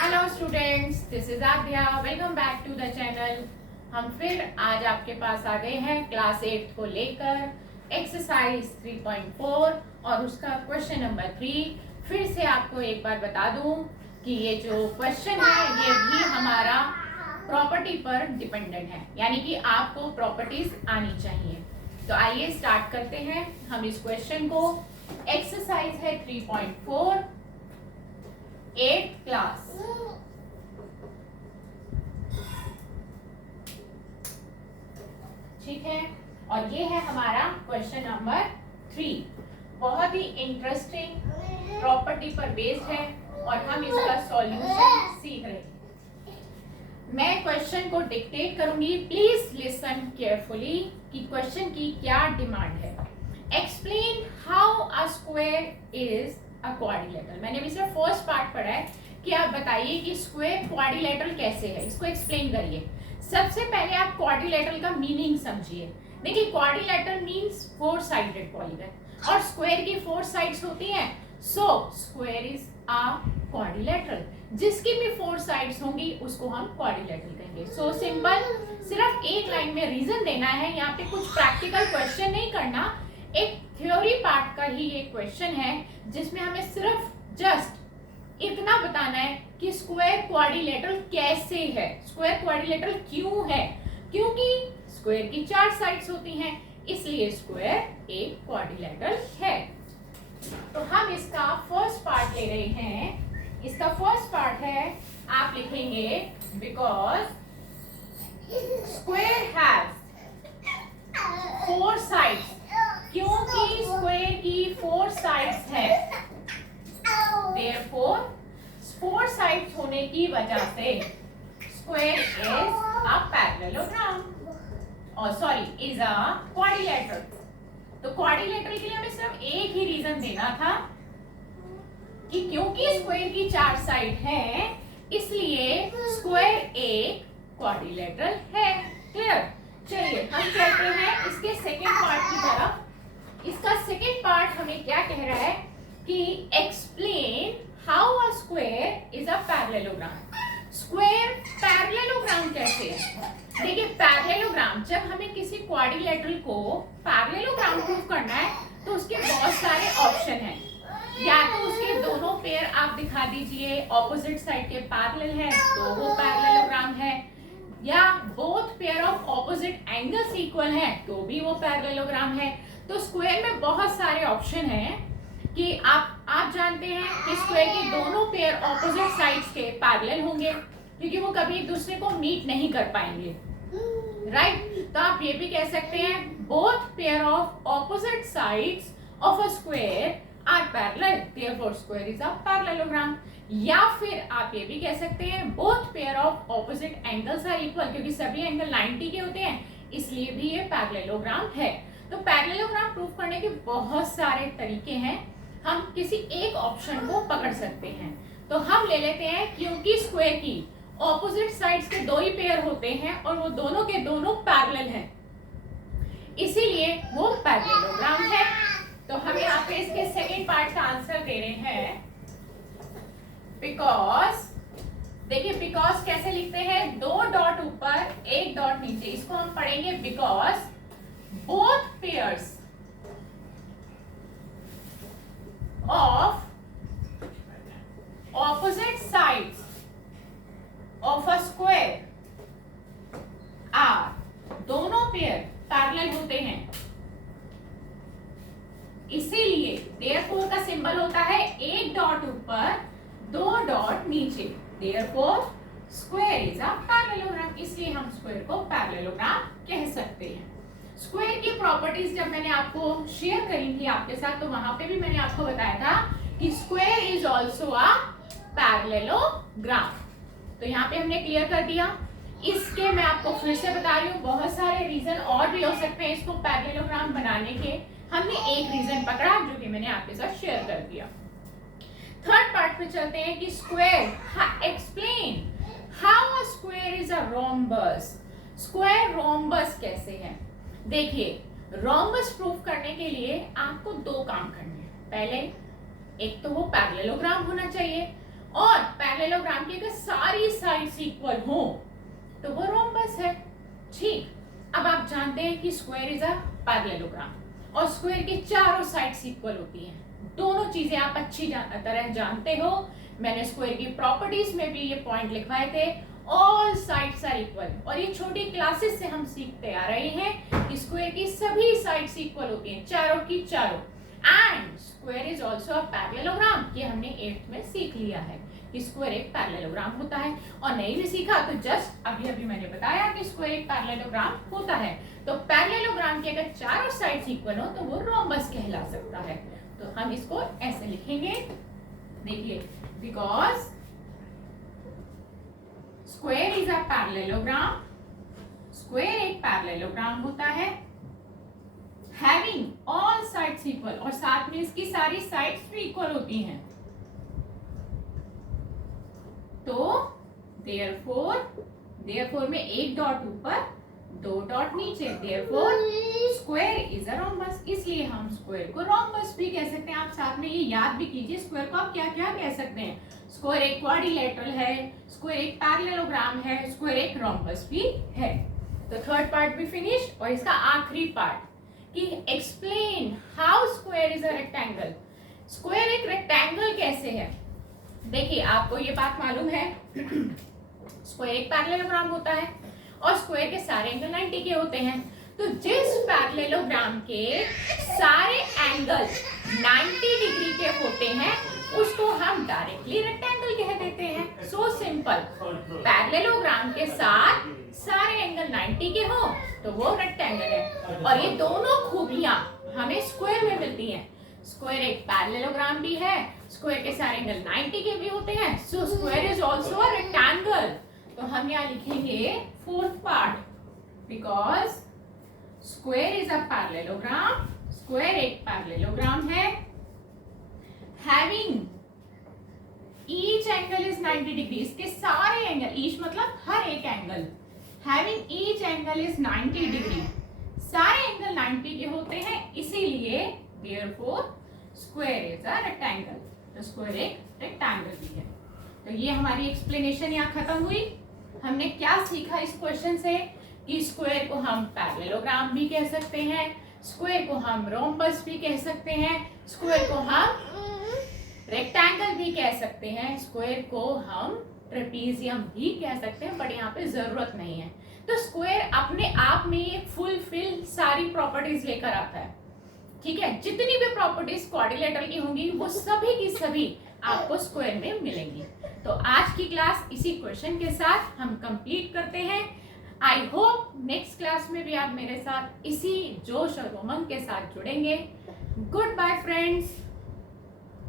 Hello students, this is Aadya. Welcome back to the channel. हम फिर आज आपके पास आ गए हैं क्लास 8 को लेकर एक्सरसाइज 3.4 और उसका क्वेश्चन नंबर 3। फिर से आपको एक बार बता दूं कि ये जो क्वेश्चन है ये भी हमारा प्रॉपर्टी पर डिपेंडेंट है, यानी कि आपको प्रॉपर्टीज आनी चाहिए। तो आइए स्टार्ट करते हैं हम इस क्वेश्चन को। एक्सरसाइज है 3.4 8th क्लास। ठीक है, और ये है हमारा क्वेश्चन नंबर 3। बहुत ही इंटरेस्टिंग प्रॉपर्टी पर बेस्ड है और हम इसका सॉल्यूशन सीख रहे हैं। मैं क्वेश्चन को डिक्टेट करूंगी, प्लीज लिसन केयरफुली कि क्वेश्चन की क्या डिमांड है। Explain how a square is a quadrilateral. मैंने अभी सिर्फ फर्स्ट पार्ट पढ़ा है कि आप बताइए कि स्क्वायर क्वाड्रिलेटरल कैसे है, इसको एक्सप्लेन करिए। सबसे पहले आप क्वाड्रिलेटरल का मीनिंग समझिए। देखिए, क्वाड्रिलेटरल मींस 4 साइडेड पॉलीगन और स्क्वायर की 4 साइड्स होती हैं। So square is a quadrilateral. जिसकी भी 4 साइड्स होंगी उसको हम क्वाड्रिलेटरल कहेंगे। सो सिंपल, सिर्फ एक लाइन में रीजन देना है। यहाँ पे कुछ प्रैक्टिकल क्वेश्चन नहीं करना, एक थ्योरी पार्ट का ही ये क्वेश्चन है जिसमें हमें सिर्फ जस्ट इतना बताना है कि स्क्वायर क्वाड्रिलेटरल कैसे है, स्क्वायर क्वाड्रिलेटरल क्यों है। क्योंकि स्क्वायर की 4 साइड्स होती हैं, इसलिए स्क्वायर एक क्वाड्रिलेटरल है। तो हम इसका फर्स्ट पार्ट ले रहे हैं। इसका फर्स्ट पार्ट है, आप लिखेंगे बिकॉज स्क्वायर हैज 4 साइड्स। क्योंकि स्क्वायर की 4 साइड्स है, therefore 4 साइड्स होने की वजह से स्क्वायर इज अ पैरेललोग्राम और सॉरी इज अ क्वाड्रिलेटरल। तो क्वाड्रिलेटरल के लिए हमें सिर्फ एक ही रीजन देना था कि क्योंकि स्क्वायर की 4 साइड है इसलिए स्क्वायर एक क्वाड्रिलेटरल है। क्लियर? चलिए हम चलते हैं इसके सेकेंड पार्ट की तरफ। इसका सेकेंड पार्ट हमें क्या कह रहा है कि explain how a square is a parallelogram. Square parallelogram कैसे है? देखिए, पैरेललोग्राम, जब हमें किसी क्वाड्रिलेटरल को पैरेललोग्राम प्रूव करना है तो उसके बहुत सारे ऑप्शन हैं। या तो उसके दोनों पेयर आप दिखा दीजिए ऑपोजिट साइड के पैरेलल है तो वो पैरेललोग्राम है, या both pair of opposite angles equal है तो भी वो पैरेललोग्राम है। तो स्क्वायर में बहुत सारे ऑप्शन हैं कि आप जानते हैं कि स्क्वायर के दोनों पेयर ऑपोजिट साइड्स के पैरेलल होंगे क्योंकि वो कभी एक दूसरे को मीट नहीं कर पाएंगे, राइट? तो आप ये भी कह सकते हैं both pair of opposite sides of a square are parallel, therefore square is a parallelogram. या फिर आप ये भी कह सकते हैं both pair of opposite angles are equal, क्योंकि सभी एंगल 90 के होते हैं इसलिए भी ये पैरेललोग्राम है। तो पैरेललोग्राम प्रूफ करने के बहुत सारे तरीके हैं, हम किसी एक ऑप्शन को पकड़ सकते हैं। तो हम ले लेते हैं क्योंकि स्क्वायर की ऑपोजिट साइड्स के 2 ही पेयर होते हैं और वो दोनों के दोनों पैरेलल हैं, इसीलिए वो पैरेललोग्राम है। तो हम यहाँ पे इसके सेकेंड पार्ट का आंसर दे रहे हैं बिकॉज। देखिए, बिकॉज कैसे लिखते हैं? 2 डॉट ऊपर 1 डॉट नीचे, इसको हम पढ़ेंगे because both pairs of opposite sides of a square are, दोनों पेयर पैरेलल होते हैं इसीलिए therefore का सिंबल होता है 1 डॉट ऊपर 2 डॉट नीचे, therefore square is a parallelogram. इसलिए हम स्क्वायर को पैरेललोग्राम कह सकते हैं। स्क्वायर की प्रॉपर्टीज जब मैंने आपको शेयर करी थी आपके साथ तो वहां पे भी मैंने आपको बताया था कि square is also a parallelogram. तो यहाँ पे हमने क्लियर कर दिया। इसके मैं आपको फिर से बता रही हूँ, बहुत सारे रीजन और भी हो सकते हैं इसको पैरेललोग्राम बनाने के। हमने एक रीजन पकड़ा जो कि मैंने आपके साथ शेयर कर दिया। थर्ड पार्ट पे चलते हैं कि square, explain how a square is a rhombus. Square rhombus कैसे है? देखिए, रोम्बस प्रूफ करने के लिए आपको 2 काम करने हैं। पहले एक तो वो पैरेललोग्राम होना चाहिए और पैरेललोग्राम की अगर सारी साइड्स इक्वल हो तो वो रोम्बस है। ठीक, अब आप जानते हैं कि स्क्वायर इज अ पैरेललोग्राम और स्क्वायर की चारों साइड्स इक्वल होती हैं। दोनों चीजें आप अच्छी तरह जानते हो। मैंने स्क्वायर की प्रॉपर्टीज में भी ये पॉइंट लिखवाए थे, ऑल साइड्स आर इक्वल। और ये छोटी क्लासेस से हम सीखते आ रहे हैं कि स्क्वायर की सभी साइड्स इक्वल होती हैं, चारों की चारों। And square is also a parallelogram, ये हमने 8th में सीख लिया है कि स्क्वायर एक पैरेललोग्राम होता है। और नहीं भी सीखा तो जस्ट अभी अभी मैंने बताया कि स्क्वायर एक पैरेललोग्राम होता है। तो पैरेललोग्राम की अगर चारों साइड्स इक्वल हो तो वो रोम्बस कहला सकता है। तो हम इसको ऐसे लिखेंगे, देखिए, because square is a parallelogram, square एक पैरेललोग्राम होता है, हैविंग ऑल साइड्स इक्वल, और साथ में इसकी सारी साइड्स भी इक्वल होती हैं। तो देयरफॉर में एक डॉट ऊपर, 2 डॉट नीचे, therefore square is a rhombus. इसलिए हम स्क्वायर को रोम्बस भी कह सकते हैं। आप साथ में ये याद भी कीजिए, स्क्वायर को आप क्या क्या कह सकते हैं। स्क्वायर एक क्वाड्रिलेटरल है, स्क्वायर एक पैरेललोग्राम है, स्क्वायर एक रोम्बस भी है। तो थर्ड पार्ट भी फिनिश। और इसका आखिरी पार्ट कि explain how square is a rectangle. Square एक रेक्टेंगल कैसे है। देखिए, आपको ये बात मालूम है स्क्वायर एक पैरेललोग्राम होता है और स्क्वायर के सारे एंगल 90 के होते हैं। तो जिस पैरेललोग्राम के सारे एंगल 90 डिग्री के होते हैं उसको हम डायरेक्टली रेक्टेंगल कह देते हैं। So simple. पैरेललोग्राम के साथ सारे एंगल 90 के हो तो वो रेक्टेंगल है। और ये दोनों खूबियां हमें स्क्वायर में मिलती हैं। स्क्वायर एक पैरेललोग्राम भी है, स्क्वायर के सारे एंगल 90 के भी होते हैं। So square is also a rectangle. तो हम यहाँ लिखेंगे fourth part, because square is a parallelogram, square एक पैरेललोग्राम है, having each angle is 90 degree, इसके सारे एंगल, ईच मतलब हर एक angle, having each angle is 90 degree, सारे एंगल 90 के होते हैं, इसीलिए therefore square is a rectangle. तो स्क्वायर एक रेक्टेंगल भी है। तो ये हमारी एक्सप्लेनेशन यहाँ खत्म हुई। हमने क्या सीखा इस क्वेश्चन से कि स्क्वायर को हम पैरेललोग्राम भी कह सकते हैं, स्क्वायर को हम रोम्बस भी कह सकते हैं, स्क्वायर को हम रेक्टेंगल भी कह सकते हैं, स्क्वायर को हम ट्रेपीजियम भी कह सकते हैं, बट यहाँ पे जरूरत नहीं है। तो स्क्वायर अपने आप में ये फुलफिल सारी प्रॉपर्टीज लेकर आता है। ठीक है, जितनी भी प्रॉपर्टीज क्वाड्रिलेटरल की होंगी वो सभी की सभी आपको स्क्वायर में मिलेंगी। तो आज की क्लास इसी क्वेश्चन के साथ हम कंप्लीट करते हैं। आई होप नेक्स्ट क्लास में भी आप मेरे साथ इसी जोश और उमंग के साथ जुड़ेंगे। Goodbye friends.